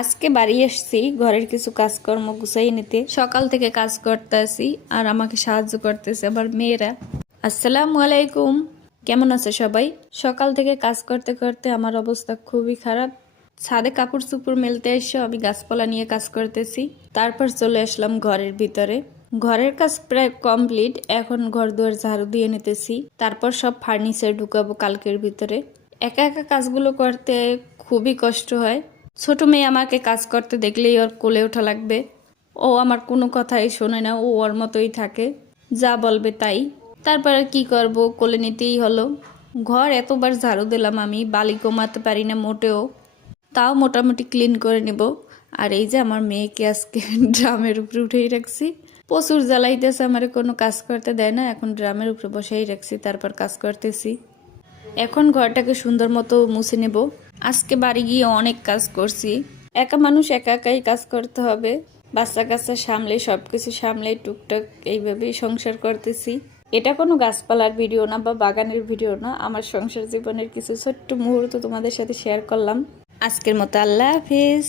আজকে বাড়ি এসেছি ঘরের কিছু কাজকর্ম গুছাই নিতে। সকাল থেকে কাজ করতেছি আর আমাকে সাহায্য করতেছে আমার মেয়েরা। আসসালামু আলাইকুম, কেমন আছে সবাই? সকাল থেকে কাজ করতে করতে আমার অবস্থা খুবই খারাপ। ছাদে কাপড় চোপড় মেলতে এসে আমি গাছপালা নিয়ে কাজ করতেছি। তারপর চলে আসলাম ঘরের ভিতরে। ঘরের কাজ প্রায় কমপ্লিট, এখন ঘর দুয়ার ঝাড়ু দিয়ে নিতেছি। তারপর সব ফার্নিচার ঢুকাবো কালকের ভিতরে। একা একা কাজগুলো করতে খুবই কষ্ট হয়। ছোট মেয়ে আমাকে কাজ করতে দেখলেই ওর কোলে ওঠা লাগবে। ও আমার কোনো কথাই শোনে না, ও ওর মতোই থাকে, যা বলবে তাই। তারপরে কি করব, কোলে নিতেই হলো। ঘর এতবার ঝাড়ু দিলাম, আমি বালি কমাতে পারি না মোটেও, তাও মোটামুটি ক্লিন করে নেব। আর এই যে আমার মেয়েকে আজকে ড্রামের উপরে উঠেই রাখছি, প্রচুর জ্বালাইতেছে, আমার কোনো কাজ করতে দেয় না। এখন ড্রামের উপরে বসেই রাখছি, তারপর কাজ করতেছি। এখন ঘরটাকে সুন্দর মতো মুছে নেব। আজকে বাড়ি গিয়ে অনেক কাজ করছি। একা মানুষ একা একাই কাজ করতে হবে। বাচ্চা কাচ্চা সামলে সবকিছু সামলে টুকটাক এইভাবেই সংসার করতেছি। এটা কোনো গাছপালার ভিডিও না বা বাগানের ভিডিও না, আমার সংসার জীবনের কিছু ছোট্ট মুহূর্ত তোমাদের সাথে শেয়ার করলাম। আজকের মতো আল্লাহ হাফিজ।